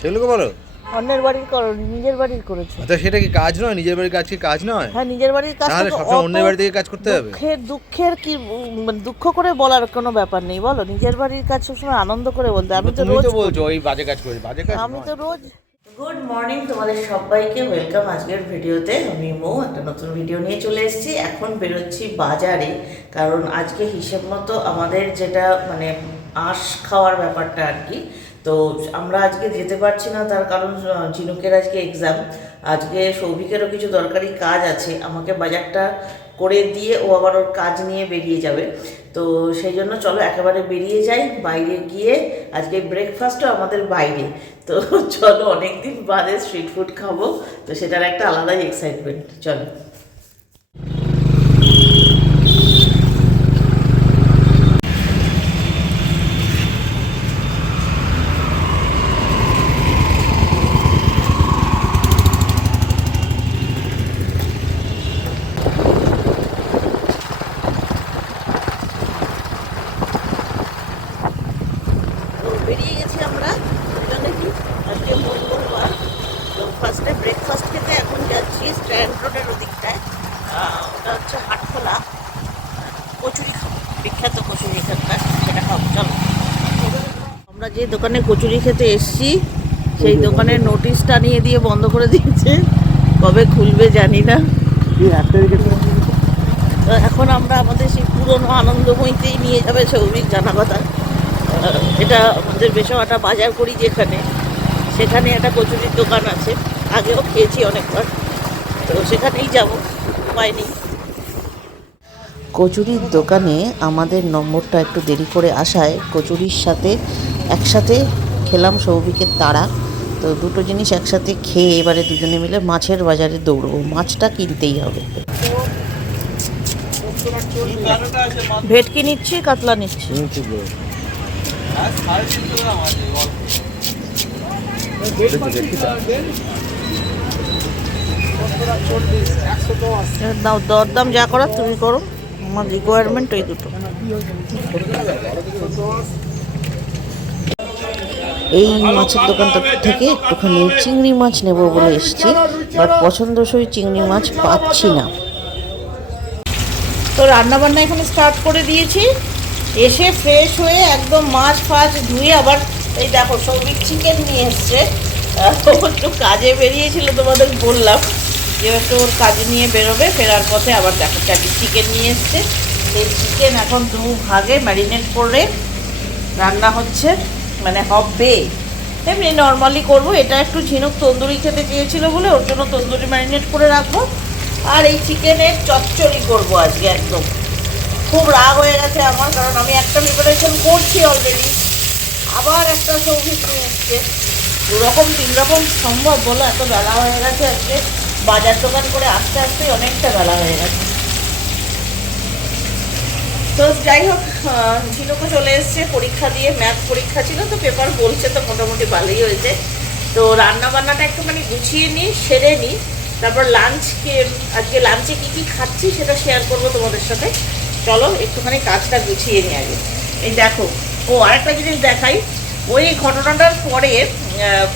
সেগুলোকে বলো। অন্যের বাড়ির করো নিজের বাড়ির করেছ। আচ্ছা সেটা কি কাজ নয়? নিজের বাড়ির কাজ কি কাজ নয়? হ্যাঁ নিজের বাড়ির কাজ তাহলে সবসময় অন্যের বাড়ি থেকে কাজ করতে হবে? দুঃখের দুঃখের কি মানে দুঃখ করে বলার কোনো ব্যাপার নেই বলো। নিজের বাড়ির কাজ সবসময় আনন্দ করে বলতে আমি তো রোজ বলছো ওই বাজে কাজ করি বাজে কাজ আমি তো রোজ গুড মর্নিং তোমাদের সবাইকে ওয়েলকাম আজকের ভিডিওতে। আমি মৌ একটা নতুন ভিডিও নিয়ে চলে এসেছি। এখন বেরোচ্ছি বাজারে কারণ আজকে হিসেব মতো আমাদের যেটা মানে আঁশ খাওয়ার ব্যাপারটা আর কি তো আমরা আজকে যেতে পারছি না, তার কারণ ঝিনুকের আজকে এক্সাম আজকে সৌভিকেরও কিছু দরকারি কাজ আছে, আমাকে বাজারটা করে দিয়ে ও আবার ওর কাজ নিয়ে বেরিয়ে যাবে। তো সেই জন্য চলো একেবারে বেরিয়ে যাই, বাইরে গিয়ে আজকে ব্রেকফাস্টও আমাদের বাইরে। তো চলো অনেকদিন বাদে স্ট্রিট ফুড খাব, তো সেটার একটা আলাদাই এক্সাইটমেন্ট চলো তো বেরিয়ে গেছি আমরা দুজনে কি আজকে মঙ্গলবার তো ফার্স্টে ব্রেকফাস্ট খেতে এখন যাচ্ছি স্ট্যান্ড রোডের ওটা হচ্ছে হাটখোলা কচুরি খাব বিখ্যাত কচুরি এখানকার সেটা খাব চলো। আমরা যে দোকানে কচুরি খেতে এসছি সেই দোকানের নোটিশটা নিয়ে দিয়ে বন্ধ করে দিয়েছে। কবে খুলবে জানি না। এখন আমরা আমাদের সেই পুরনো আনন্দময়ীতেই নিয়ে যাবে সৌভিক জানা কথা। এটা আমাদের বেশাটা বাজার করি যেখানে সেখানে একটা কচুরির দোকান আছে। আগেও খেয়েছি অনেকবার। তো সেখানেই যাব উপায় নেই। কচুরির দোকানে আমাদের নম্বরটা একটু দেরি করে আসায় কচুরির সাথে একসাথে খেলাম সৌভিকের তারা তো দুটো জিনিস একসাথে খেয়ে এবারে দুজনে মিলে মাছের বাজারে দৌড়বো। মাছটা কিনতেই হবে। ভেটকি নিচ্ছি কাতলা নিচ্ছি। দাও, দরদাম যা করার তুমি করো। আমার রিকোয়ারমেন্ট ওই দুটো। এই মাছের দোকানটা থেকে একটুখানি চিংড়ি মাছ নেব বলে এসেছি বাট পছন্দসই চিংড়ি মাছ পাচ্ছি না। তো রান্না বান্না এখানে স্টার্ট করে দিয়েছি। এসে ফ্রেশ হয়ে একদম মাছ ফাছ ধুয়ে আবার এই দেখো সৌভিক চিকেন নিয়ে এসছে। একটু কাজে বেরিয়েছিল তোমাদের বললাম। যে একটু ওর কাজে নিয়ে বেরোবে, ফেরার পথে আবার দেখো চারটি চিকেন নিয়ে এসছে। সেই চিকেন এখন দু ভাগে ম্যারিনেট করে রান্না হচ্ছে মানে হবে। এমনি নর্মালি করব, এটা একটু ঝিনুক তন্দুরি খেতে চেয়েছিল বলে ওর জন্য তন্দুরি ম্যারিনেট করে রাখব। আর এই চিকেনের চচ্চড়ি করব আজকে একদম। খুব রাগ হয়ে গেছে আমার, কারণ আমি একটা প্রিপারেশন করছি অলরেডি আবার একটা সবজি নিয়ে এসছে। দু রকম তিন রকম সম্ভব বলো, এত বেলা হয়ে গেছে আজকে। বাজার দোকান করে আস্তে আস্তে অনেকটা বেলা হয়ে গেছে। তো যাই হোক ঝিনুকও চলে এসছে, পরীক্ষা দিয়ে ম্যাথ পরীক্ষা ছিল, তো পেপার বলছে তো মোটামুটি ভালোই হয়েছে। তো রান্না বান্নাটা একটুখানি গুছিয়ে নিই সেরে নিই তারপর লাঞ্চকে আজকে লাঞ্চে কী কী খাচ্ছি সেটা শেয়ার করব তোমাদের সাথে। চলো, একটুখানি কাজটা গুছিয়ে নিই আগে। এই দেখো, ও আরেকটা জিনিস দেখাই ওই ঘটনাটার পরে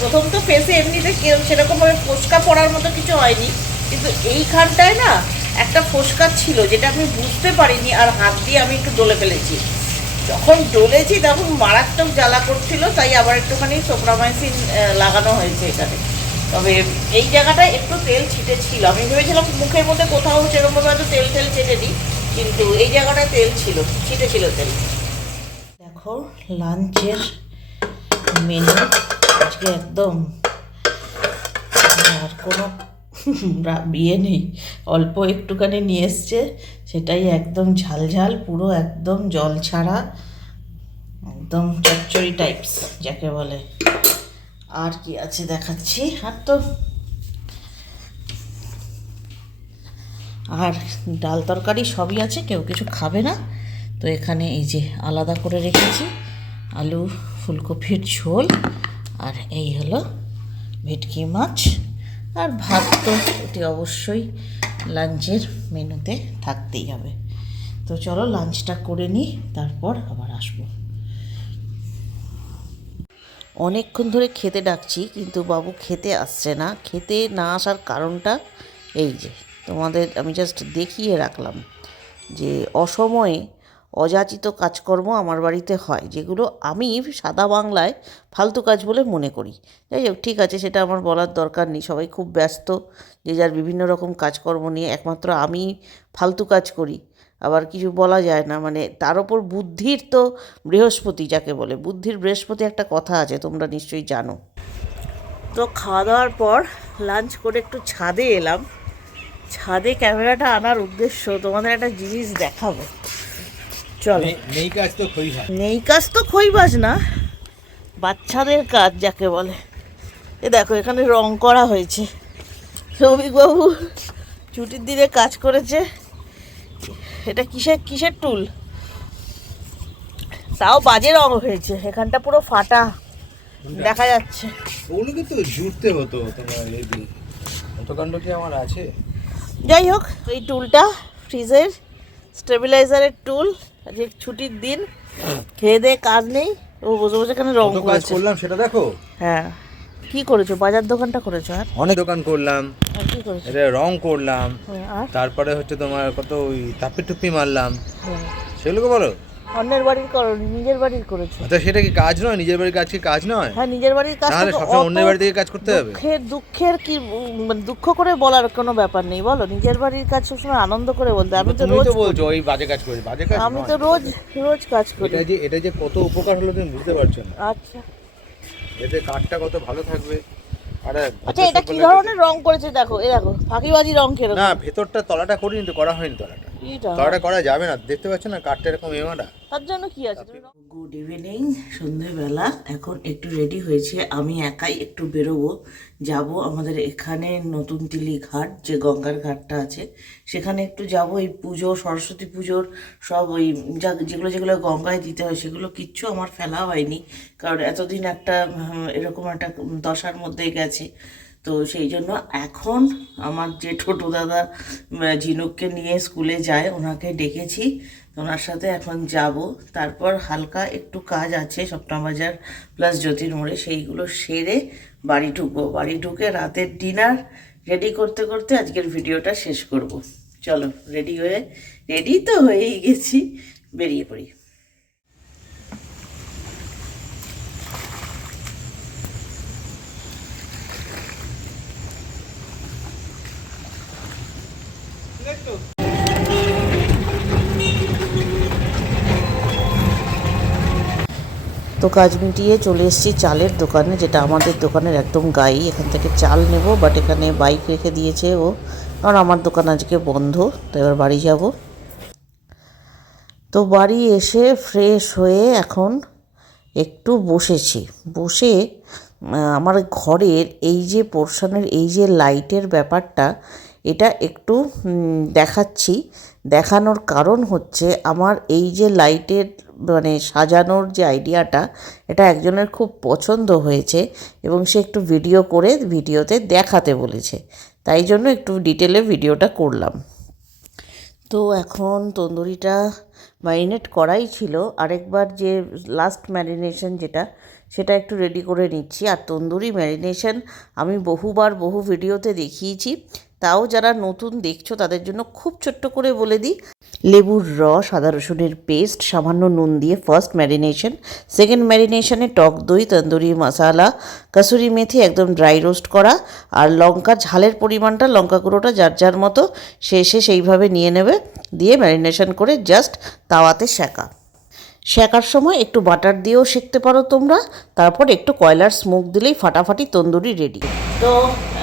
প্রথম তো ফেসে এমনিতে সেরকমভাবে ফোসকা পড়ার মতো কিছু হয়নি। কিন্তু এইখানটায় না একটা ফোসকা ছিল যেটা আমি বুঝতে পারিনি আর হাত দিয়ে আমি একটু ডলে ফেলেছি। যখন ডলেছি তখন মারাত্মক জ্বালা করছিল, তাই আবার একটুখানি সোপ্রামাইসিন লাগানো হয়েছে এখানে। তবে এই জায়গাটায় একটু তেল ছিটেছিল। আমি ভেবেছিলাম মুখের মধ্যে কোথাও সেরকমভাবে হয়তো তেল তেল দিই কিন্তু এই জায়গাটায় তেল ছিল ছিটে ছিল তেল। দেখো লাঞ্চের মেনু। আজকে একদম আর কোনো বিয়ে নেই। অল্প একটুখানি নিয়ে এসছে, সেটাই একদম ঝাল ঝাল, পুরো একদম জল ছাড়া, একদম চচ্চড়ি টাইপস যাকে বলে। আর কি আছে দেখাচ্ছি, আর তো আর ডাল তরকারি সবই আছে, কেউ কিছু খাবে না। তো এখানে এই যে আলাদা করে রেখেছি, আলু ফুলকপির ঝোল। আর এই হলো ভেটকি মাছ। আর ভাত তো এটি অবশ্যই লাঞ্চের মেনুতে থাকতেই হবে। তো চলো লাঞ্চটা করে নিই, তারপর আবার আসব। অনেকক্ষণ ধরে খেতে ডাকছি, কিন্তু বাবু খেতে আসছে না। খেতে না আসার কারণটা এই যে, তোমাদের আমি জাস্ট দেখিয়ে রাখলাম যে অসময়ে অযাচিত কাজকর্ম আমার বাড়িতে হয়, যেগুলো আমি সাদা বাংলায় ফালতু কাজ বলে মনে করি। যাই হোক, ঠিক আছে, সেটা আমার বলার দরকার নেই, সবাই খুব ব্যস্ত, যে যার বিভিন্ন রকম কাজকর্ম নিয়ে একমাত্র আমি ফালতু কাজ করি। আবার কিছু বলা যায় না মানে তার ওপর বুদ্ধির তো বৃহস্পতি যাকে বলে, বুদ্ধির বৃহস্পতি একটা কথা আছে, তোমরা নিশ্চয়ই জানো। তো খাওয়া দাওয়ার পর লাঞ্চ করে একটু ছাদে এলাম। ছাদে ক্যামেরাটা আনার উদ্দেশ্য তোমাদের একটা জিনিস দেখাবো। চলো। নেই- কাজ তো নেই কাজ তো খইবাজ না। বাচ্চাদের কাজ যাকে বলে। এ দেখো এখানে রং করা হয়েছে। রবিবাবু ছুটির দিনে কাজ করেছে। এটা কিসের কিসের টুল? তাও বাজে রং হয়েছে। এখানটা পুরো ফাটা। দেখা যাচ্ছে। ওগুলো কিন্তু জুড়তে হতো তোমার এই কি আমার আছে? যাই হোক এই টুলটা ফ্রিজের স্টেবিলাইজারের টুল। আজকে ছুটির দিন খেয়ে দিয়ে কাজ নেই ও বসে বসে এখানে রং কাজ করলাম সেটা দেখো। হ্যাঁ। কি করেছ? বাজার দোকানটা করেছ আর? অনেক দোকান করলাম। এটা রং করলাম। হ্যাঁ, তারপরে হচ্ছে তোমার কত ওই তাপি টুপি মারলাম। হ্যাঁ। সেগুলোকে বলো। অন্যের বাড়ির করো নিজের বাড়ির করেছ। আচ্ছা সেটা কি কাজ নয়? নিজের বাড়ির কাজ কি কাজ নয়? হ্যাঁ নিজের বাড়ির কাজ তাহলে সবসময় অন্যের বাড়ি থেকে কাজ করতে হবে? দুঃখের দুঃখের কি মানে দুঃখ করে বলার কোনো ব্যাপার নেই বলো? নিজের বাড়ির কাজ সবসময় আনন্দ করে বলতে আমি তো রোজ বলছো ওই বাজে কাজ করি বাজে কাজ আমি তো রোজ রোজ কাজ করি। এটা যে এটা যে কত উপকার হলো তুমি বুঝতে পারছ না। আচ্ছা। এতে কাঠটা কত ভালো থাকবে? আরে আচ্ছা এটা কি ধরনের রং করেছে? দেখো এ দেখো ফাঁকিবাজি রং কেরকম না ভেতরটা তলাটা করিনি তো করা হয়নি তলাটা। তলাটা করা যাবে না দেখতে পাচ্ছ না কাঠটা এরকম এমাটা তার জন্য কি আছে গুড ইভিনিং সন্ধেবেলা এখন একটু রেডি হয়েছে আমি একাই একটু বেরোবো যাব আমাদের এখানে নতুন তিলি ঘাট যে গঙ্গার ঘাটটা আছে সেখানে একটু যাব এই পুজো সরস্বতী পুজোর সব ওই যা যেগুলো যেগুলো গঙ্গায় দিতে হয় সেগুলো কিচ্ছু আমার ফেলা হয়নি কারণ এতদিন একটা এরকম একটা দশার মধ্যে গেছে তো সেই জন্য এখন আমার যে ছোটো দাদা ঝিনুককে নিয়ে স্কুলে যায়, ওনাকে ডেকেছি। ওনার সাথে এখন যাব। তারপর হালকা একটু কাজ আছে বাজার প্লাস জ্যোতির মোড়ে সেইগুলো সেরে বাড়ি ঢুকবো। বাড়ি ঢুকে রাতের ডিনার রেডি করতে করতে আজকের ভিডিওটা শেষ করব। চলো রেডি হয়ে রেডি তো হয়েই গেছি। বেরিয়ে পড়ি। তো কাজ মিটিয়ে চলে এসেছি চালের দোকানে, যেটা আমাদের দোকানের একদম গায়ে এখান থেকে চাল নেব বাট এখানে বাইক রেখে দিয়েছে ও। কারণ আমার দোকান আজকে বন্ধ, তো এবার বাড়ি যাব। তো বাড়ি এসে ফ্রেশ হয়ে এখন একটু বসেছি। বসে আমার ঘরের এই যে পোর্শনের এই যে লাইটের ব্যাপারটা, এটা একটু দেখাচ্ছি। দেখানোর কারণ হচ্ছে আমার এই যে লাইটের মানে সাজানোর যে আইডিয়াটা, এটা একজনের খুব পছন্দ হয়েছে এবং সে একটু ভিডিও করে ভিডিওতে দেখাতে বলেছে। তাই জন্য একটু ডিটেলে ভিডিওটা করলাম। তো এখন তন্দুরিটা ম্যারিনেট করাই ছিল। আরেকবার যে লাস্ট ম্যারিনেশন যেটা, সেটা একটু রেডি করে নিচ্ছি। আর তন্দুরি ম্যারিনেশন আমি বহুবার বহু ভিডিওতে দেখিয়েছি। তাও যারা নতুন দেখছ, তাদের জন্য খুব ছোট্ট করে বলে দিই, লেবুর রস আদা রসুনের পেস্ট সামান্য নুন দিয়ে ফার্স্ট ম্যারিনেশন সেকেন্ড ম্যারিনেশনে টক দই, তন্দুরি মশালা, কাসুরি মেথি একদম ড্রাই রোস্ট করা, আর লঙ্কা, ঝালের পরিমাণটা, লঙ্কা গুঁড়োটা যার যার মতো শেষে সেইভাবে নিয়ে নেবে, দিয়ে ম্যারিনেশন করে জাস্ট তাওয়াতে সেঁকা শেখার সময় একটু বাটার দিয়েও শিখতে পারো তোমরা, তারপর একটু কয়লার স্মোক দিলেই ফাটাফাটি তন্দুরি রেডি তো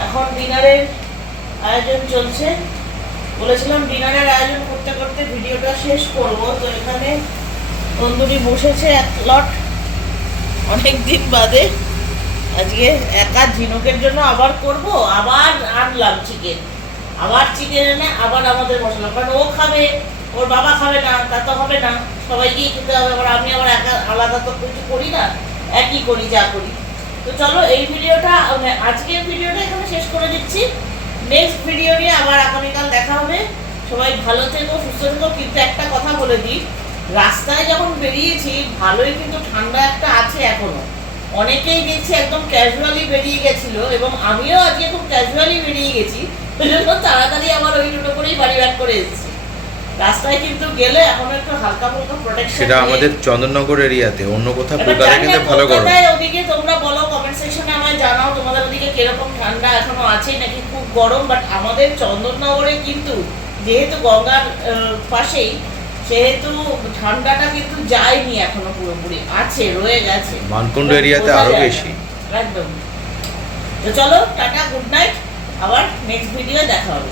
এখন ডিনারের আয়োজন চলছে। বলেছিলাম ডিনারের আয়োজন করতে করতে ভিডিওটা শেষ করব। তো এখানে তন্দুরি বসেছে এক লট। অনেক দিন বাদে আজকে একা ঝিনুকের জন্য আবার করব, আবার আনলাম চিকেন আবার চিকেন এনে আবার আমাদের মশলা। কারণ ও খাবে, ওর বাবা খাবে না, তা তো হবে না। সবাইকেই খেতে হবে, আবার আমি আবার একা আলাদা তো কিছু করি না, একই করি, যা করি। তো চলো এই ভিডিওটা মানে আজকের ভিডিওটা এখানে শেষ করে দিচ্ছি। নেক্সট ভিডিও নিয়ে আবার আগামীকাল দেখা হবে। সবাই ভালো থেকো, সুস্থ থেকো। কিন্তু একটা কথা বলে দিই, রাস্তায় যখন বেরিয়েছি, ভালোই কিন্তু ঠান্ডা একটা আছে এখনও। অনেকেই দেখছি একদম ক্যাজুয়ালি বেরিয়ে গেছিল এবং আমিও আজকে খুব ক্যাজুয়ালি বেরিয়ে গেছি। ওই জন্য তাড়াতাড়ি আমার ওই দুটো করেই বাড়ি ব্যাক করে এসেছি। রাস্তায় কিন্তু গেলে এখন একটু হালকা ফুলকা প্রোটেকশন সেটা আমাদের চন্দননগর এরিয়াতে অন্য কোথাও জানি কিন্তু ভালো গরম ওদিকে তোমরা বলো কমেন্ট সেকশনে আমায় জানাও তোমাদের ওদিকে কীরকম ঠান্ডা এখনও আছে নাকি খুব গরম বাট আমাদের চন্দননগরে কিন্তু যেহেতু গঙ্গার পাশেই সেহেতু ঠান্ডাটা কিন্তু যায়নি এখনও পুরোপুরি আছে রয়ে গেছে। মানকুণ্ড এরিয়াতে আরও বেশি। একদম। তো চলো টাটা গুড নাইট আবার নেক্সট ভিডিও দেখা হবে।